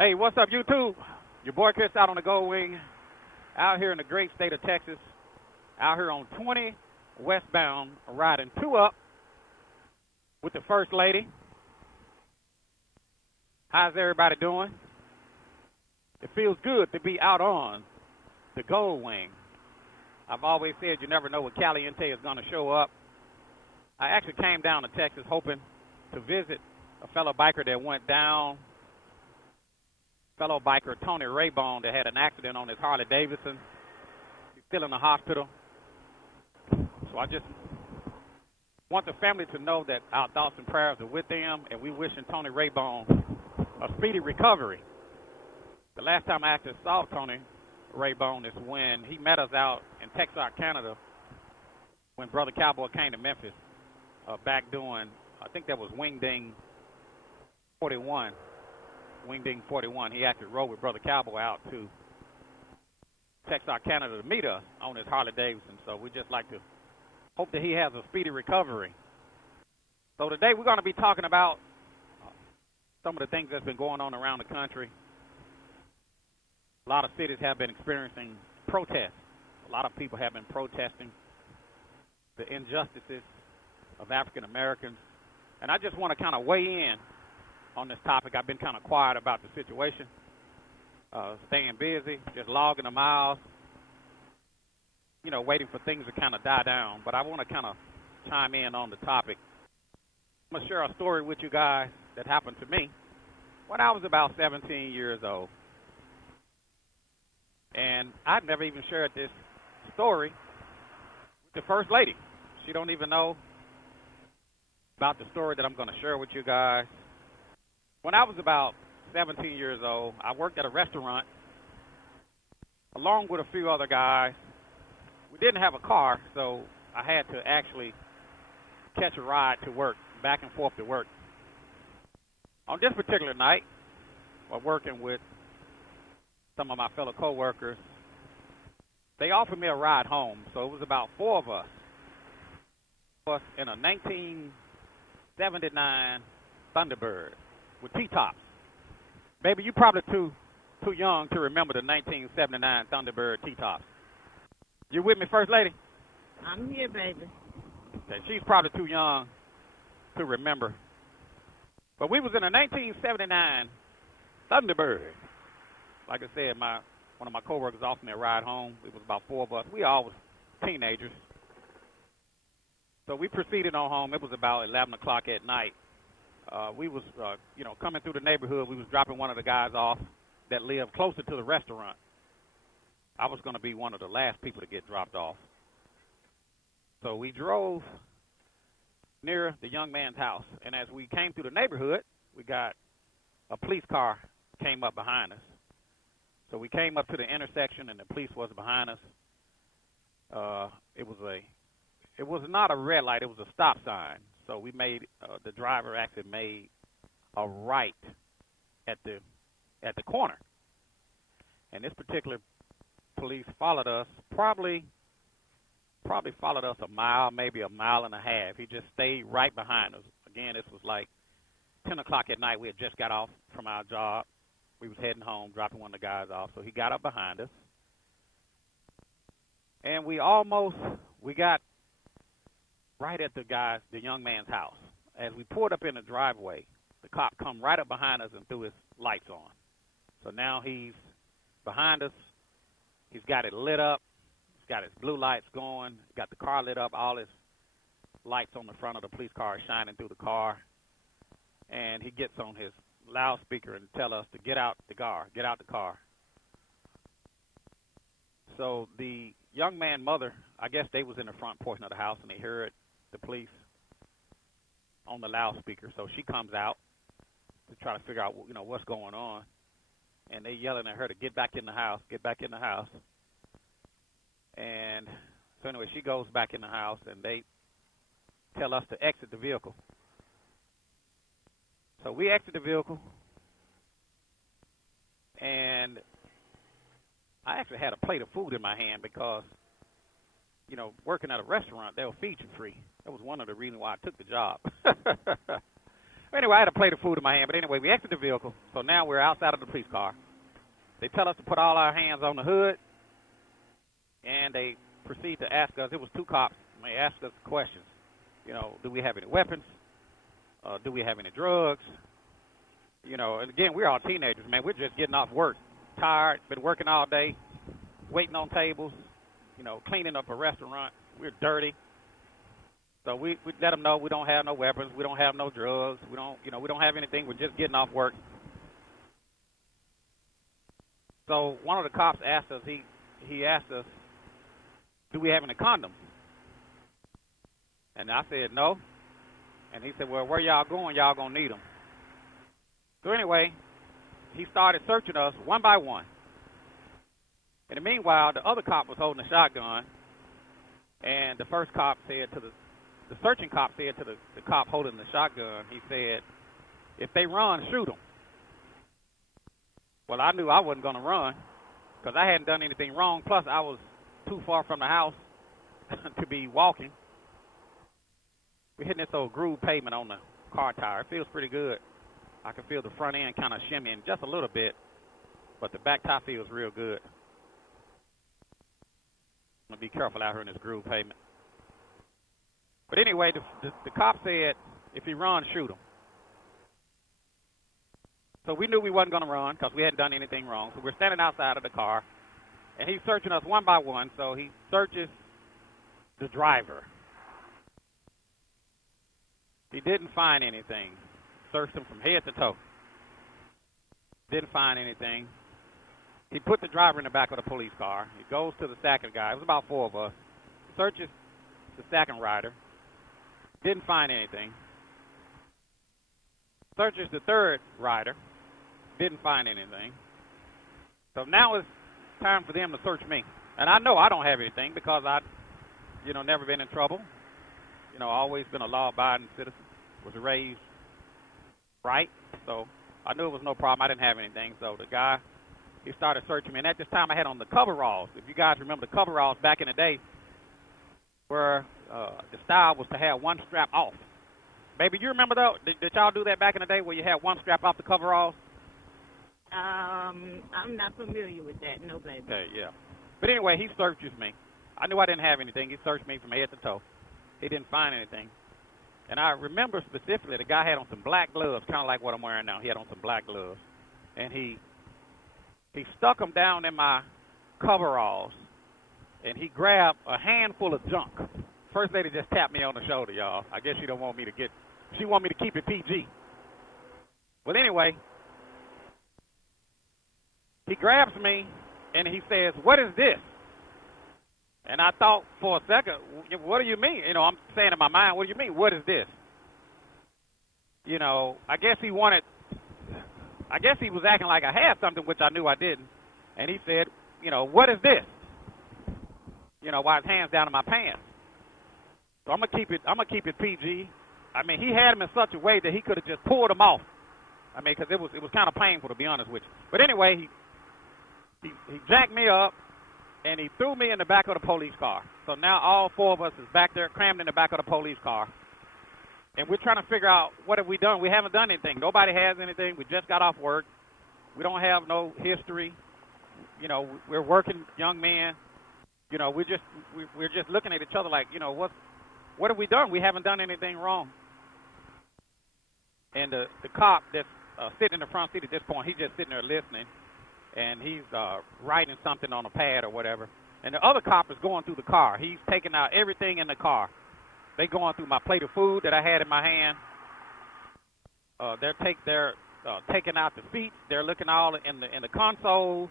Hey, what's up, YouTube? Your boy Chris out on the Gold Wing, out here in the great state of Texas, out here on 20 westbound, riding two up with the First Lady. How's everybody doing? It feels good to be out on the Gold Wing. I've always said you never know what Caliente is going to show up. I actually came down to Texas hoping to visit a fellow biker that went down, fellow biker Tony Raybone, that had an accident on his Harley Davidson. He's still in the hospital. So I just want the family to know that our thoughts and prayers are with them, and we wishing Tony Raybone a speedy recovery. The last time I actually saw Tony Raybone is when he met us out in Texarkana, Canada, when Brother Cowboy came to Memphis, back doing, I think that was Wingding 41. Wingding 41. He actually rode with Brother Cowboy out to Texarkana, Canada to meet us on his Harley Davidson. So we just like to hope that he has a speedy recovery. So today we're going to be talking about some of the things that's been going on around the country. A lot of cities have been experiencing protests. A lot of people have been protesting the injustices of African Americans. And I just want to kind of weigh in on this topic. I've been kind of quiet about the situation, staying busy, just logging the miles, waiting for things to kind of die down. But I want to kind of chime in on the topic. I'm going to share a story with you guys that happened to me when I was about 17 years old. And I'd never even shared this story with the First Lady. She don't even know about the story that I'm going to share with you guys. When I was about 17 years old, I worked at a restaurant along with a few other guys. We didn't have a car, so I had to actually catch a ride to work, back and forth to work. On this particular night, while working with some of my fellow co-workers, they offered me a ride home. So it was about four of us in a 1979 Thunderbird with T-tops. Baby, you probably too young to remember the 1979 Thunderbird T-tops. You with me, First Lady? I'm here, baby. Okay, she's probably too young to remember. But we was in a 1979 Thunderbird. Like I said, one of my coworkers offered me a ride home. It was about four of us. We all was teenagers. So we proceeded on home. It was about 11 o'clock at night. We was, coming through the neighborhood. We was dropping one of the guys off that lived closer to the restaurant. I was going to be one of the last people to get dropped off. So we drove near the young man's house. And as we came through the neighborhood, we got a police car came up behind us. So we came up to the intersection, and the police was behind us. It was not a red light; it was a stop sign. So we made the driver actually made a right at the corner, and this particular police followed us probably followed us a mile, maybe a mile and a half. He just stayed right behind us. Again, this was like 10 o'clock at night. We had just got off from our job. We was heading home, dropping one of the guys off. So he got up behind us. And we got right at the young man's house. As we pulled up in the driveway, the cop come right up behind us and threw his lights on. So now he's behind us. He's got it lit up. He's got his blue lights going. He's got the car lit up. All his lights on the front of the police car are shining through the car. And he gets on his loudspeaker and tell us to get out the car. So the young man's mother, I guess they was in the front portion of the house, and they heard the police on the loudspeaker. So she comes out to try to figure out, what's going on. And they yelling at her to get back in the house. And so anyway, she goes back in the house, and they tell us to exit the vehicle. So we exit the vehicle, and I actually had a plate of food in my hand because, working at a restaurant, they'll feed you free. That was one of the reasons why I took the job. Anyway, I had a plate of food in my hand. But anyway, we exit the vehicle. So now we're outside of the police car. They tell us to put all our hands on the hood. And they proceed to ask us. It was two cops. They asked us questions. Do we have any weapons? Do we have any drugs? And again, we're all teenagers, man. We're just getting off work. Tired. Been working all day. Waiting on tables. Cleaning up a restaurant. We're dirty. So we let them know we don't have no weapons, we don't have no drugs, we don't have anything. We're just getting off work. So one of the cops asked us, he asked us, do we have any condoms? And I said no. And he said, well, where y'all going? Y'all gonna need them. So anyway, he started searching us one by one. In the meanwhile, the other cop was holding a shotgun, and the first cop said to the searching cop said to the cop holding the shotgun, he said, if they run, shoot them. Well, I knew I wasn't going to run because I hadn't done anything wrong. Plus, I was too far from the house to be walking. We're hitting this old groove pavement on the car tire. It feels pretty good. I can feel the front end kind of shimmying just a little bit, but the back tire feels real good. I'm going to be careful out here in this groove pavement. But anyway, the cop said, if he runs, shoot him. So we knew we wasn't going to run because we hadn't done anything wrong. So we're standing outside of the car, and he's searching us one by one. So he searches the driver. He didn't find anything. Searched him from head to toe. Didn't find anything. He put the driver in the back of the police car. He goes to the second guy. It was about four of us. Searches the second rider. Didn't find anything. Searches the third rider. Didn't find anything. So now it's time for them to search me. And I know I don't have anything because I, never been in trouble. Always been a law-abiding citizen. Was raised right. So I knew it was no problem. I didn't have anything. So the guy, he started searching me. And at this time I had on the coveralls. If you guys remember the coveralls back in the day, where the style was to have one strap off. Baby, you remember that? Did y'all do that back in the day where you had one strap off the coveralls? I'm not familiar with that, no, baby. Okay, yeah. But anyway, he searches me. I knew I didn't have anything. He searched me from head to toe. He didn't find anything. And I remember specifically the guy had on some black gloves, kind of like what I'm wearing now. He had on some black gloves. And he stuck them down in my coveralls. And he grabbed a handful of junk. First lady just tapped me on the shoulder, y'all. I guess she don't want me to she want me to keep it PG. Well, anyway, he grabs me and he says, what is this? And I thought for a second, what do you mean? I'm saying in my mind, what do you mean? What is this? I guess he was acting like I had something, which I knew I didn't. And he said, what is this? While his hands down in my pants. So I'm gonna keep it PG. I mean, he had him in such a way that he could have just pulled them off. I mean, because it was kind of painful, to be honest with you. But anyway, he jacked me up and he threw me in the back of the police car. So now all four of us is back there crammed in the back of the police car. And we're trying to figure out, what have we done? We haven't done anything. Nobody has anything. We just got off work. We don't have no history. We're working young men. We're just looking at each other like, what have we done? We haven't done anything wrong. And the cop that's sitting in the front seat at this point, he's just sitting there listening, and he's writing something on a pad or whatever. And the other cop is going through the car. He's taking out everything in the car. They going through my plate of food that I had in my hand. They're taking out the seats. They're looking all in the console.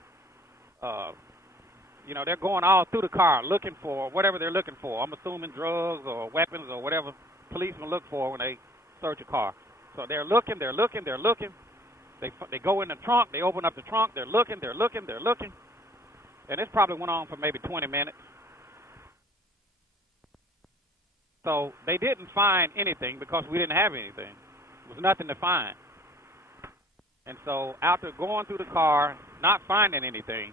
They're going all through the car looking for whatever they're looking for. I'm assuming drugs or weapons or whatever policemen look for when they search a car. So they're looking. They go in the trunk. They open up the trunk. They're looking. And this probably went on for maybe 20 minutes. So they didn't find anything because we didn't have anything. There was nothing to find. And so after going through the car, not finding anything,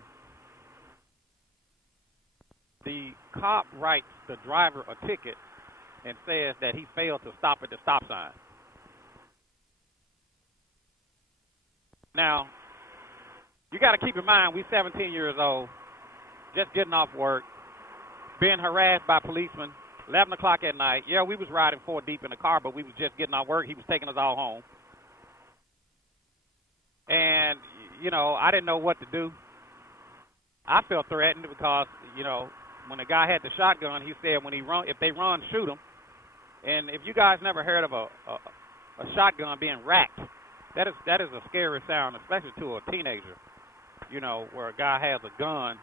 the cop writes the driver a ticket and says that he failed to stop at the stop sign. Now, you got to keep in mind, we 17 years old, just getting off work, being harassed by policemen, 11 o'clock at night. Yeah, we was riding four deep in the car, but we was just getting off work. He was taking us all home. And, you know, I didn't know what to do. I felt threatened because, you know, when the guy had the shotgun, he said if they run, shoot them. And if you guys never heard of a shotgun being racked, that is a scary sound, especially to a teenager, you know, where a guy has a gun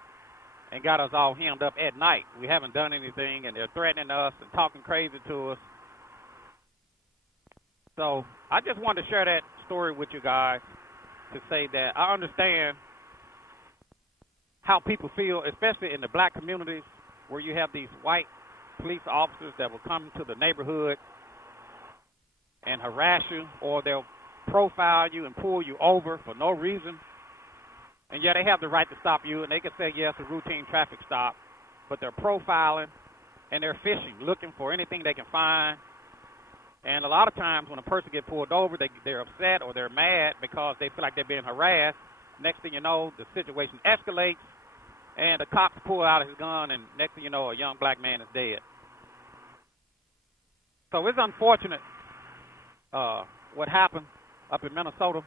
and got us all hemmed up at night. We haven't done anything, and they're threatening us and talking crazy to us. So I just wanted to share that story with you guys to say that I understand how people feel, especially in the black communities where you have these white police officers that will come to the neighborhood and harass you, or they'll profile you and pull you over for no reason. And yeah, they have the right to stop you, and they can say, yes, a routine traffic stop, but they're profiling and they're fishing, looking for anything they can find. And a lot of times when a person gets pulled over, they're upset or they're mad because they feel like they're being harassed. Next thing you know, the situation escalates, and the cops pull out his gun, and next thing you know, a young black man is dead. So it's unfortunate what happened up in Minnesota.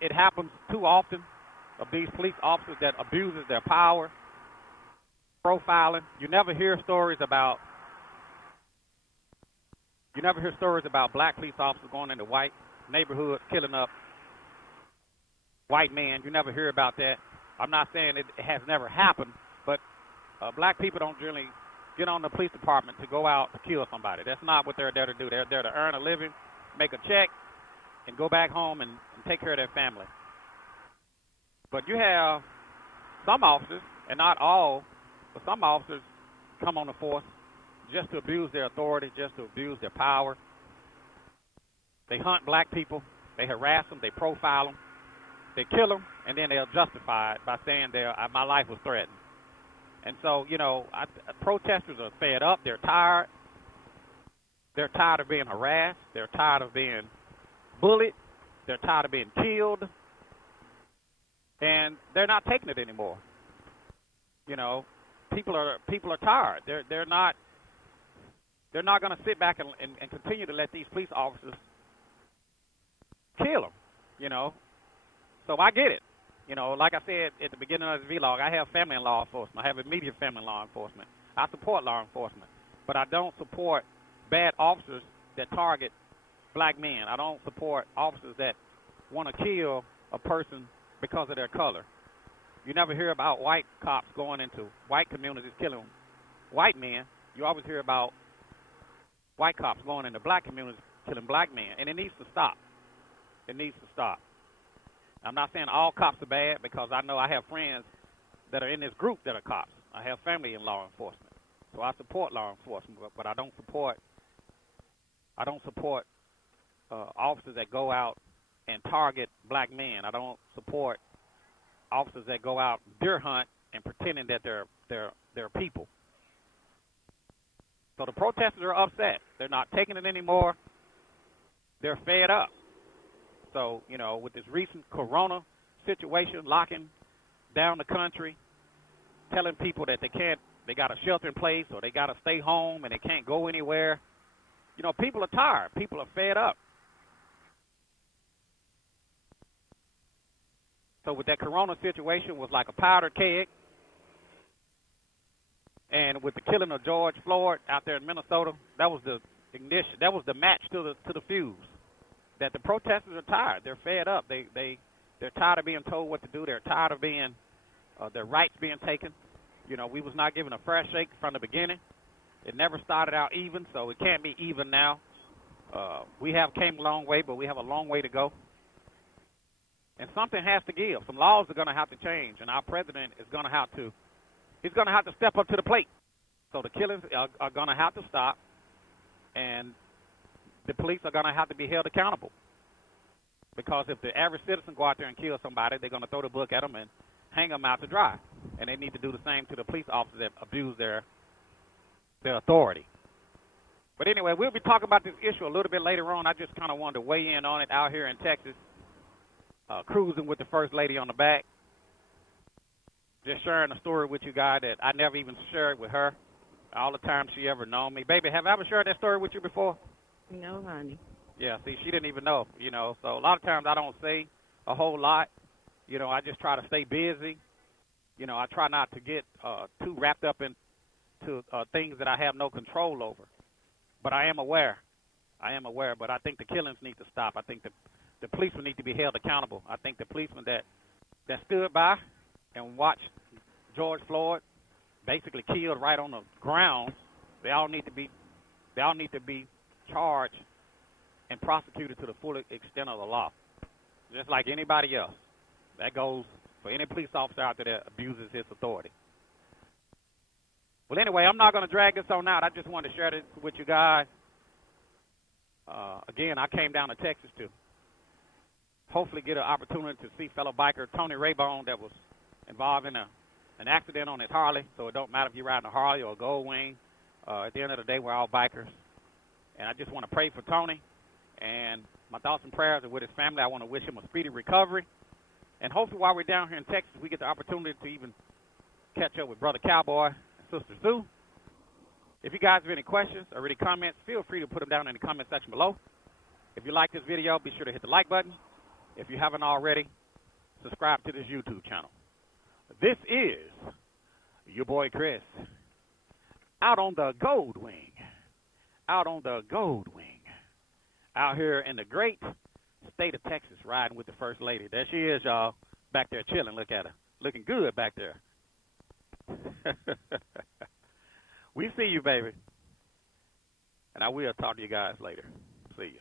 It happens too often of these police officers that abuses their power, profiling. You never hear stories about black police officers going into white neighborhoods, killing up white men. You never hear about that. I'm not saying it has never happened, but black people don't generally get on the police department to go out to kill somebody. That's not what they're there to do. They're there to earn a living, make a check, and go back home and take care of their family. But you have some officers, and not all, but some officers come on the force just to abuse their authority, just to abuse their power. They hunt black people, they harass them, they profile them, they kill them, and then they'll justify it by saying my life was threatened. And so, you know, protesters are fed up. They're tired. They're tired of being harassed. They're tired of being bullied. They're tired of being killed. And they're not taking it anymore. You know, people are tired. They're not going to sit back and continue to let these police officers kill them, you know. So I get it. You know, like I said at the beginning of the vlog, I have family in law enforcement. I have immediate family in law enforcement. I support law enforcement. But I don't support bad officers that target black men. I don't support officers that want to kill a person because of their color. You never hear about white cops going into white communities killing white men. You always hear about white cops going into black communities killing black men. And it needs to stop. It needs to stop. I'm not saying all cops are bad, because I know I have friends that are in this group that are cops. I have family in law enforcement. So I support law enforcement, but I don't support officers that go out and target black men. I don't support officers that go out deer hunt and pretending that they're people. So the protesters are upset. They're not taking it anymore. They're fed up. So, you know, with this recent corona situation, locking down the country, telling people that they got to shelter in place, or they got to stay home and they can't go anywhere. You know, people are tired. People are fed up. So with that corona situation, was like a powder keg. And with the killing of George Floyd out there in Minnesota, that was the ignition. That was the match to the fuse. That the protesters are tired. They're fed up. They're tired of being told what to do. They're tired of being their rights being taken. You know, we was not given a fair shake from the beginning. It never started out even, so it can't be even now. We have came a long way, but we have a long way to go. And something has to give. Some laws are going to have to change, and our president is going to have to. He's going to have to step up to the plate. So the killings are going to have to stop, and the police are going to have to be held accountable. Because if the average citizen go out there and kill somebody, they're going to throw the book at them and hang them out to dry. And they need to do the same to the police officers that abuse their authority. But anyway, we'll be talking about this issue a little bit later on. I just kind of wanted to weigh in on it out here in Texas, cruising with the First Lady on the back. Just sharing a story with you guys that I never even shared with her. All the time she ever known me. Baby, have I ever shared that story with you before? No, honey. Yeah, see, she didn't even know, So a lot of times I don't say a whole lot. I just try to stay busy. I try not to get too wrapped up into things that I have no control over. But I am aware. But I think the killings need to stop. I think the policemen need to be held accountable. I think the policemen that stood by and watched George Floyd basically killed right on the ground, they all need to be charged and prosecuted to the full extent of the law, just like anybody else. That goes for any police officer out there that abuses his authority. Well, anyway, I'm not going to drag this on out. I just wanted to share this with you guys. Again, I came down to Texas to hopefully get an opportunity to see fellow biker Tony Raybone that was involved in an accident on his Harley. So it don't matter if you're riding a Harley or a Gold Wing. At the end of the day, we're all bikers. And I just want to pray for Tony. And my thoughts and prayers are with his family. I want to wish him a speedy recovery. And hopefully while we're down here in Texas, we get the opportunity to even catch up with Brother Cowboy and Sister Sue. If you guys have any questions or any comments, feel free to put them down in the comment section below. If you like this video, be sure to hit the like button. If you haven't already, subscribe to this YouTube channel. This is your boy Chris, out on the Gold Wing, out here in the great state of Texas, riding with the First Lady. There she is, y'all, back there chilling. Look at her, looking good back there. We see you, baby. And I will talk to you guys later. See you.